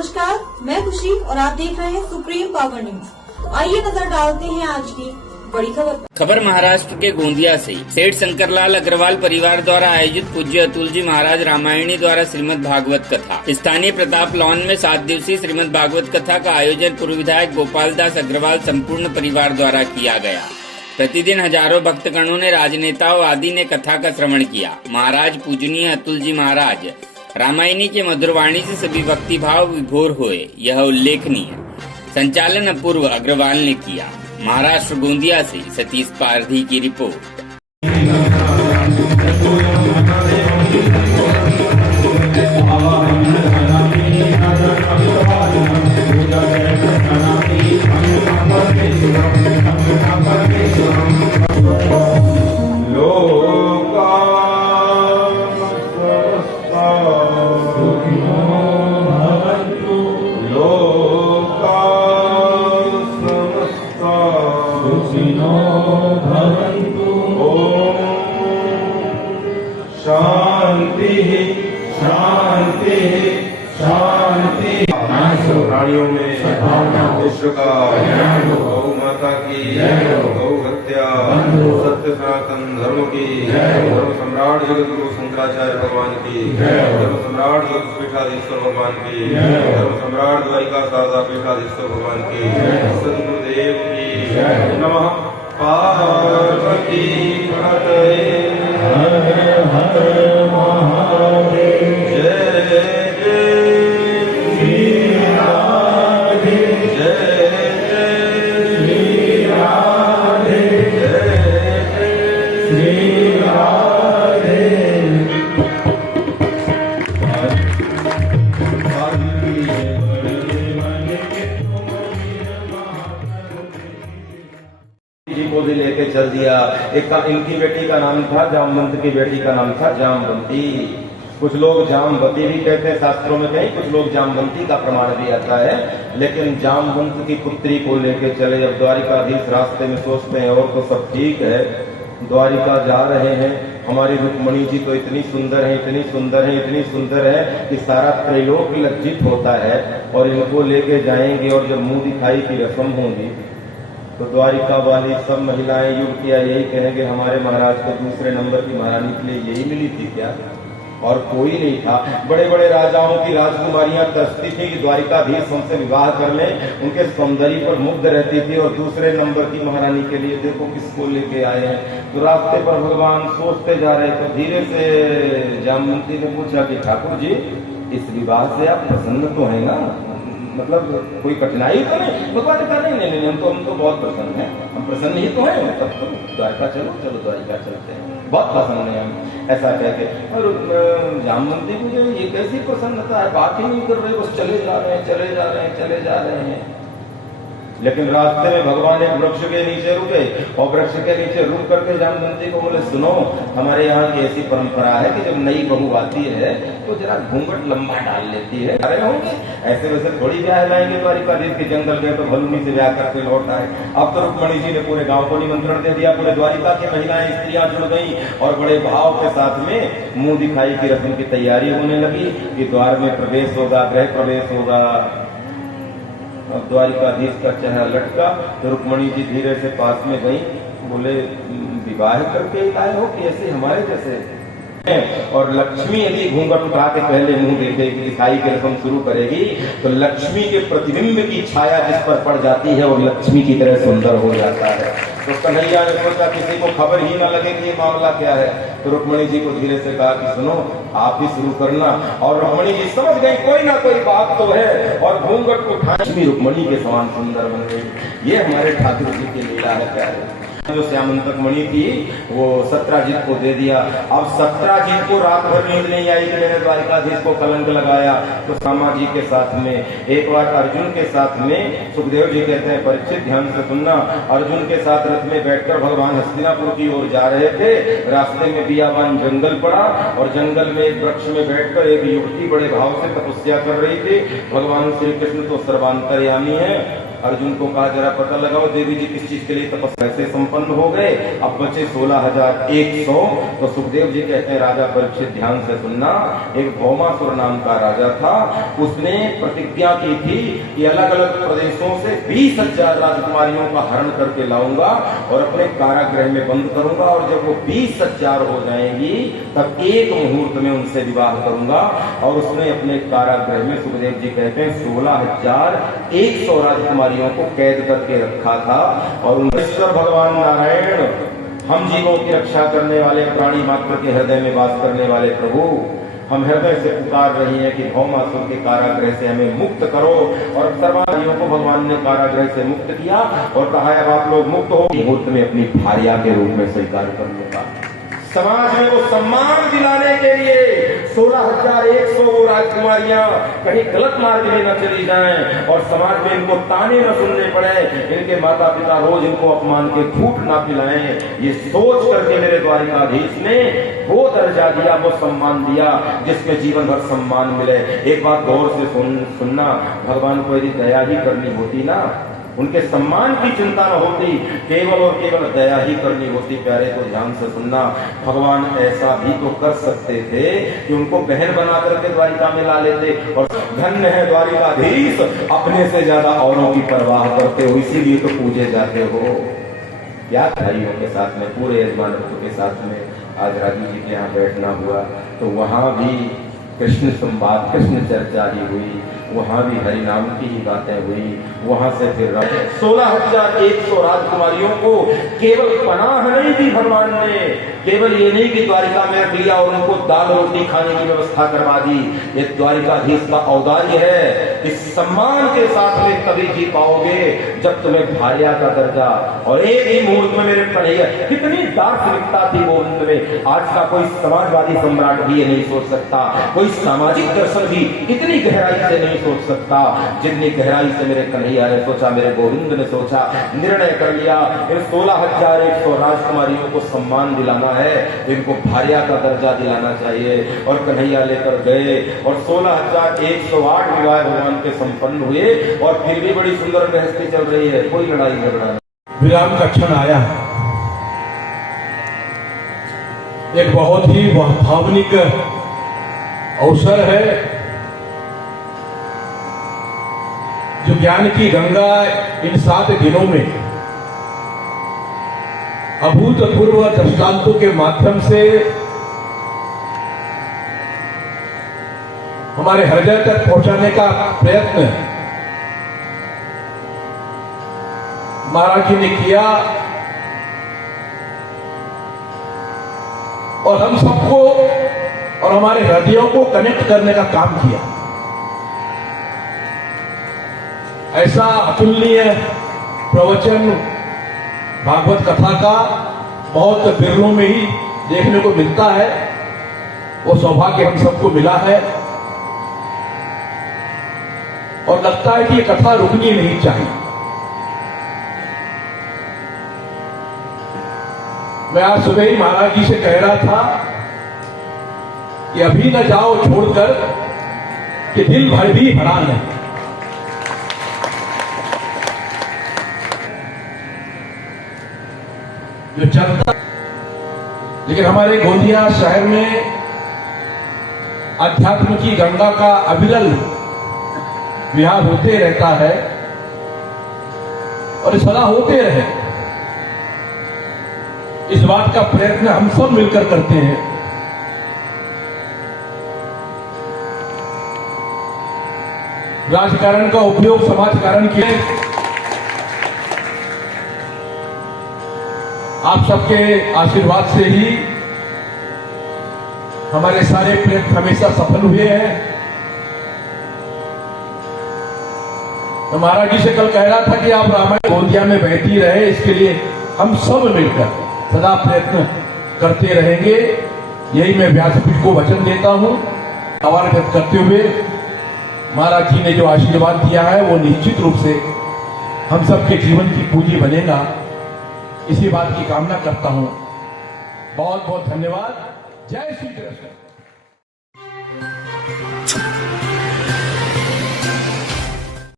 नमस्कार, मैं खुशी और आप देख रहे हैं सुप्रीम पावर न्यूज। तो आइए नजर डालते हैं आज की बड़ी खबर। महाराष्ट्र के गोंदिया से सेठ शंकरलाल अग्रवाल परिवार द्वारा आयोजित पूज्य अतुल जी महाराज रामायणी द्वारा श्रीमद् भागवत कथा। स्थानीय प्रताप लॉन में 7 दिवसीय श्रीमद् भागवत कथा का आयोजन पूर्व विधायक गोपाल दास अग्रवाल संपूर्ण परिवार द्वारा किया गया। प्रतिदिन हजारों भक्तगणों ने, राजनेताओं आदि ने कथा का श्रवण किया। महाराज पूजनीय अतुल जी महाराज रामायणी के मधुरवाणी से सभी भक्ति भाव विभोर हुए, यह उल्लेखनीय। संचालन अपूर्व अग्रवाल ने किया। महाराष्ट्र गोंदिया से सतीश पारधी की रिपोर्ट। शांति शांति शांति। प्राणियों में विश्व का गौ माता की गौ हत्या, सत्य सनातन धर्म की, धर्म सम्राट जगत गुरु शंकराचार्य भगवान की, धर्म सम्राट जगत पीठाधीश्वर भगवान की, धर्म सम्राट द्वारिका शारदा पीठाधीश्वर भगवान की, सदगुरुदेव की नमः। पार्वती पतये हर हर महादेव। जय जय श्री राधे, जय जय श्री राधे, जय जय श्री राधे। जी को भी लेके चल दिया। एक इनकी बेटी का नाम था जामवंत, की बेटी का नाम था जामवंती। कुछ लोग जामवती भी कहते हैं शास्त्रों में, कहीं कुछ लोग जामवंती का प्रमाण भी आता है, लेकिन जामवंत की पुत्री को लेके चले। अब द्वारिकाधीश रास्ते में सोचते हैं और तो सब ठीक है, द्वारिका जा रहे हैं, हमारी रुक्मणी जी तो इतनी सुंदर है, इतनी सुंदर है, इतनी सुंदर है कि सारा त्रैलोक लज्जित होता है, और इनको लेके जाएंगे और जब मुंह दिखाई की रस्म होंगी तो द्वारिका वाली सब महिलाएं, युवतियां यही कहेंगे हमारे महाराज को दूसरे नंबर की महारानी के लिए यही मिली थी क्या, और कोई नहीं था। बड़े बड़े राजाओं की राजकुमारियां तरसती थी कि द्वारिकाधीश हमसे विवाह कर लें, उनके सौंदर्य पर मुग्ध रहती थी, और दूसरे नंबर की महारानी के लिए देखो किसको लेके आए हैं। तो रास्ते पर भगवान सोचते जा रहे तो धीरे से जामवंती ने पूछा कि ठाकुर जी, इस विवाह से आप प्रसन्न तो है ना, मतलब कोई कठिनाई तो नहीं? भगवान ने कहा नहीं नहीं नहीं, हम तो बहुत प्रसन्न हैं, हम प्रसन्न ही तो हैं, तब तो द्वारिका चलो, चलो द्वारिका चलते हैं, बहुत प्रसन्न है हम, ऐसा कह के। और जामवंती को ये कैसी प्रसन्नता है, बात ही नहीं कर रहे, बस चले जा रहे हैं, चले जा रहे हैं, चले जा रहे हैं। लेकिन रास्ते में भगवान एक वृक्ष के नीचे रुके, और वृक्ष के नीचे रुक करके जामवंती को बोले, सुनो, हमारे यहाँ की ऐसी परंपरा है कि जब नई बहू आती है तो जरा घूंघट लंबा डाल लेती है। अरे होंगे ऐसे वैसे थोड़ी ब्याह लाएंगे, द्वारिकाधीश के जंगल गए तो भलूनी से ब्याह करके लौट आए। अब तो रुक्मणी जी ने पूरे गांव को निमंत्रण दे दिया, पूरे द्वारिका की महिलाएं स्त्रियां जुड़ गई, और बड़े भाव के साथ में मुंह दिखाई की रस्म की तैयारी होने लगी कि द्वार में प्रवेश होगा, गृह प्रवेश होगा। अब द्वारिकाधीश का चेहरा लटका तो रुक्मणी जी धीरे से पास में गई, बोले, विवाह करके आए हो कि ऐसे हमारे जैसे? और लक्ष्मी यदि घूंघट उठा के पहले मुंह देखेगी, दिखाई की रस्म शुरू करेगी, तो लक्ष्मी के प्रतिबिंब की छाया जिस पर पड़ जाती है वो लक्ष्मी की तरह सुंदर हो जाता है। तो कन्हैया ने सोचा किसी को खबर ही ना लगे कि ये मामला क्या है, तो रुक्मणी जी को धीरे से कहा कि सुनो, आप ही शुरू करना। और रुक्मणी जी समझ गई कोई ना कोई बात तो है, और घूंघट को उठाई रुक्मणी के समान सुंदर बन गई। ये हमारे ठाकुर जी की लीला है प्यारे। जो श्यामंतक मणि थी वो सत्राजित को दे दिया। अब सत्राजित को रात भर नींद नहीं आई कि मैंने द्वारिकाधीश को कलंक लगाया। तो श्यामा जी के साथ में एक बार अर्जुन के साथ में सुखदेव जी कहते हैं, परीक्षित ध्यान से सुनना, अर्जुन के साथ रथ में बैठकर भगवान हस्तिनापुर की ओर जा रहे थे। रास्ते में बियाबान जंगल पड़ा, और जंगल में एक वृक्ष में बैठकर एक युवती बड़े भाव से तपस्या कर रही थी। भगवान श्री कृष्ण तो सर्वांतर्यामी है, अर्जुन को कहा जरा पता लगाओ देवी जी किस चीज के लिए तपस्या से संपन्न हो गए, अब बचे 16,100। तो सुखदेव जी कहते हैं राजा परीक्षित ध्यान से सुनना, एक भौमासुर नाम का राजा था, उसने प्रतिज्ञा की थी कि अलग अलग प्रदेशों से 20,000 राजकुमारियों का हरण करके लाऊंगा और अपने कारागृह में बंद करूंगा, और जब वो 20,000 हो जाएंगी तब एक मुहूर्त में उनसे विवाह करूंगा। और उसने अपने कारागृह में, सुखदेव जी कहते हैं, 16,100 राजकुमारियों को कैद करके रखा था। और ईश्वर भगवान नारायण, हम जीवों की रक्षा करने वाले, प्राणी मात्र के हृदय में वास करने वाले प्रभु, हम हृदय से पुकार रही हैं कि भौमासुर के कारागृह से हमें मुक्त करो। और सर्वाधियों को भगवान ने कारागृह से मुक्त किया और कहा अब आप लोग मुक्त हो, मुहूर्त में अपनी भार्या के रूप में स्वीकार करने का। समाज में वो सम्मान दिलाने के लिए 16,100 वो राजकुमारियां कहीं गलत मार्ग में न चली जाएं और समाज में इनको ताने न सुनने पड़े, इनके माता पिता रोज इनको अपमान के झूठ ना पिलाएं, ये सोच करके मेरे द्वारिकाधीश ने वो दर्जा दिया, वो सम्मान दिया जिसमें जीवन भर सम्मान मिले। एक बात गौर से सुनना, भगवान को यदि दया ही करनी होती ना, उनके सम्मान की चिंता न होती, केवल और केवल दया ही करनी होती, प्यारे को ध्यान से सुनना, भगवान ऐसा भी तो कर सकते थे कि उनको बहन बना करके द्वारिका में ला लेते। और धन्य है द्वारिकाधीश, अपने से ज्यादा औरों की परवाह करते हो, इसीलिए तो पूजे जाते हो। या भाइयों के साथ में, पूरे यजमानों के साथ में आज राजू जी के यहाँ बैठना हुआ तो वहां भी कृष्ण संवाद, कृष्ण चर्चा ही हुई, वहां भी हरि नाम की ही बातें हुई। वहां से फिर 16,100 राजकुमारियों को केवल पनाह नहीं दी भगवान ने, केवल ये नहीं कि द्वारिका में रख लिया और उनको दाल रोटी खाने की व्यवस्था करवा दी। ये द्वारिकाधीश का औदार्य है। इस सम्मान के साथ में तभी जी पाओगे जब तुम्हें भार्या का दर्जा, और एक ही मुहूर्त में मेरे कन्हैया, कितनी दार्शनिकता थी वो उनमें। आज का कोई समाजवादी सम्राट भी ये नहीं सोच सकता, कोई सामाजिक दर्शन भी इतनी गहराई से नहीं सोच सकता जितनी गहराई से मेरे कन्हैया ने सोचा, मेरे गोविंद ने सोचा, निर्णय कर लिया। इन 16,100 राजकुमारियों को सम्मान दिलाना है, इनको भार्या का दर्जा दिलाना चाहिए। और कन्हैया लेकर गए और 16,108 विवाह भगवान के संपन्न हुए। और फिर भी बड़ी सुंदर गृहस्थी चल रही है, कोई लड़ाई झगड़ा नहीं। विराम का क्षण आया, एक बहुत ही भावनिक अवसर है जो ज्ञान की गंगा इन 7 दिनों में अभूतपूर्व दृष्टांतों के माध्यम से हमारे हृदय तक पहुंचाने का प्रयत्न महाराज जी ने किया और हम सबको और हमारे हृदयों को कनेक्ट करने का काम किया। ऐसा अतुलनीय प्रवचन भागवत कथा का बहुत बिरलों में ही देखने को मिलता है। वो सौभाग्य हम सबको मिला है और लगता है कि ये कथा रुकनी नहीं चाहिए। मैं आज सुबह ही महाराज जी से कह रहा था कि अभी न जाओ छोड़कर कि दिल भर भी भरा नहीं। जो चलता, लेकिन हमारे गोंदिया शहर में अध्यात्म की गंगा का अविरल विहार होते रहता है और सदा होते रहे, इस बात का प्रयत्न हम सब मिलकर करते हैं। राजकारण का उपयोग समाजकारण के लिए आप सबके आशीर्वाद से ही हमारे सारे प्रयत्न हमेशा सफल हुए हैं। तो महाराज जी से कल कह रहा था कि आप रामायण गोंदिया में बहती रहे, इसके लिए हम सब मिलकर सदा प्रयत्न करते रहेंगे। यही मैं व्यासपीठ को वचन देता हूं। आभार व्यक्त करते हुए महाराज जी ने जो आशीर्वाद दिया है वो निश्चित रूप से हम सबके जीवन की पूंजी बनेगा, इसी बात की कामना करता हूं। बहुत बहुत धन्यवाद। जय श्री कृष्ण।